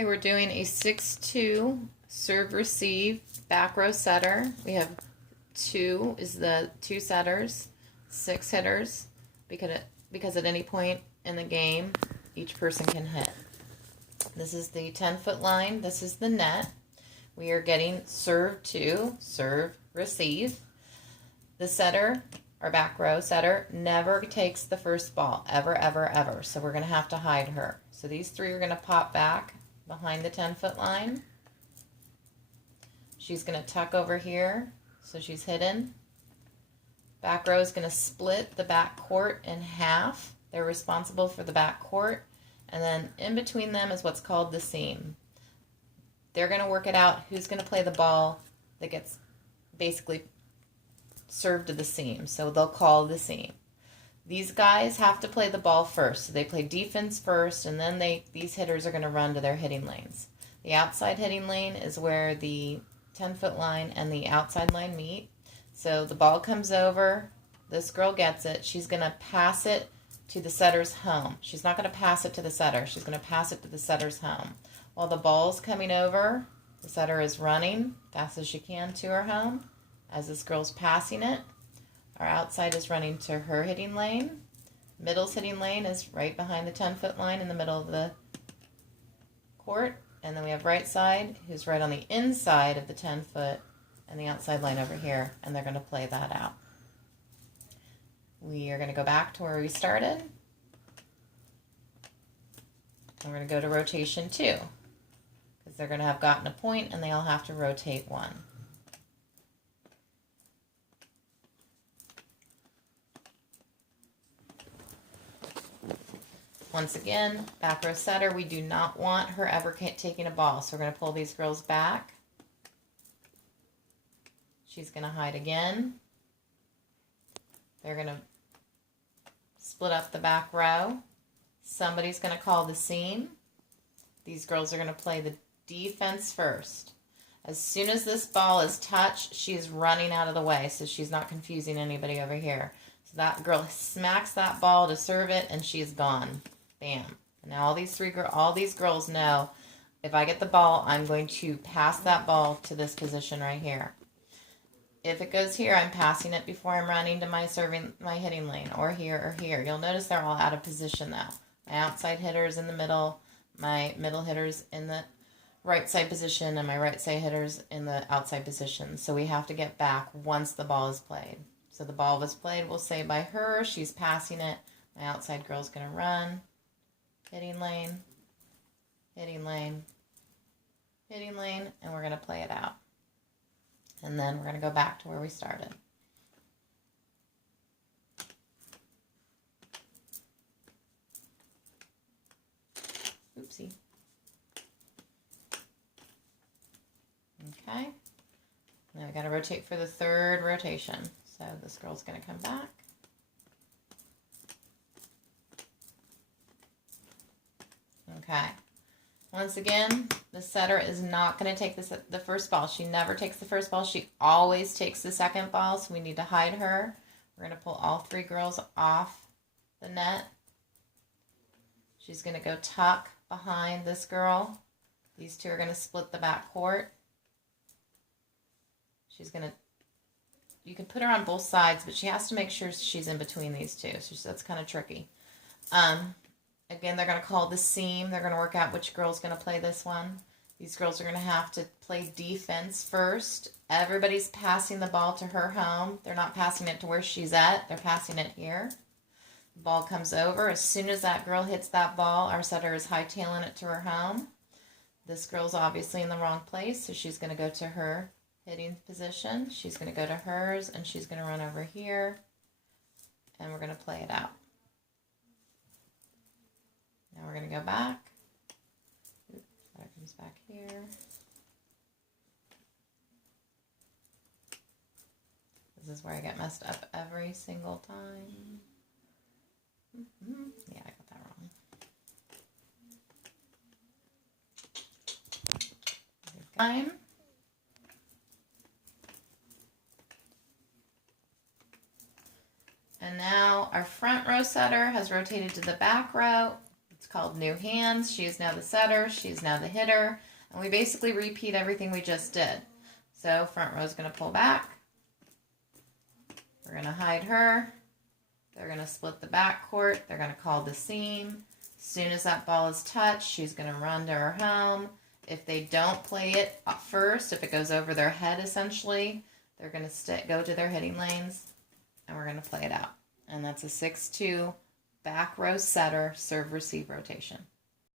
Okay, we're doing a 6-2 serve receive back row setter. We have two is the two setters, 6 hitters, because at any point in the game each person can hit. This is the 10-foot line. This is the net. We are getting serve 2, serve receive. The setter, our back row setter, never takes the first ball, ever, ever, ever. So we're going to have to hide her. So these three are going to pop back behind the 10-foot line. She's going to tuck over here, so she's hidden. Back row is going to split the back court in half. They're responsible for the back court. And then in between them is what's called the seam. They're going to work it out who's going to play the ball that gets basically served to the seam. So they'll call the seam. These guys have to play the ball first. So they play defense first, and then these hitters are going to run to their hitting lanes. The outside hitting lane is where the 10-foot line and the outside line meet. So the ball comes over. This girl gets it. She's going to pass it to the setter's home. She's not going to pass it to the setter. She's going to pass it to the setter's home. While the ball's coming over, the setter is running fast as she can to her home. As this girl's passing it, our outside is running to her hitting lane. Middle's hitting lane is right behind the 10-foot line in the middle of the court. And then we have right side, who's right on the inside of the 10-foot and the outside line over here. And they're going to play that out. We are going to go back to where we started. And we're going to go to rotation 2. Because they're going to have gotten a point and they all have to rotate 1. Once again, back row setter, we do not want her ever taking a ball. So we're going to pull these girls back. She's going to hide again. They're going to split up the back row. Somebody's going to call the seam. These girls are going to play the defense first. As soon as this ball is touched, she's running out of the way, so she's not confusing anybody over here. So that girl smacks that ball to serve it, and she's gone. Bam. And now all these girls know if I get the ball, I'm going to pass that ball to this position right here. If it goes here, I'm passing it before I'm running to my hitting lane, or here or here. You'll notice they're all out of position though. My outside hitter's in the middle, my middle hitter's in the right side position, and my right side hitter's in the outside position. So we have to get back once the ball is played. So the ball was played, we'll say by her, she's passing it. My outside girl's going to run. Hitting lane, hitting lane, hitting lane, and we're going to play it out. And then we're going to go back to where we started. Oopsie. Okay. Now we got to rotate for the third rotation. So this girl's going to come back. Okay. Once again, the setter is not going to take the first ball. She never takes the first ball. She always takes the second ball, so we need to hide her. We're going to pull all 3 girls off the net. She's going to go tuck behind this girl. These 2 are going to split the back court. She's going to, you can put her on both sides, but she has to make sure she's in between these 2, so that's kind of tricky. Again, they're going to call the seam. They're going to work out which girl's going to play this one. These girls are going to have to play defense first. Everybody's passing the ball to her home. They're not passing it to where she's at. They're passing it here. The ball comes over. As soon as that girl hits that ball, our setter is hightailing it to her home. This girl's obviously in the wrong place, so she's going to go to her hitting position. She's going to go to hers, and she's going to run over here, and we're going to play it out. Now we're going to go back. Oops, that comes back here. This is where I get messed up every single time. Yeah, I got that wrong. Time. And now our front row setter has rotated to the back row. It's called new hands. She is now the setter. She's now the hitter. And we basically repeat everything we just did. So front row is going to pull back. We're going to hide her. They're going to split the back court. They're going to call the seam. As soon as that ball is touched, she's going to run to her home. If they don't play it first, if it goes over their head essentially, they're going to go to their hitting lanes, and we're going to play it out. And that's a 6-2 back row setter serve receive rotation.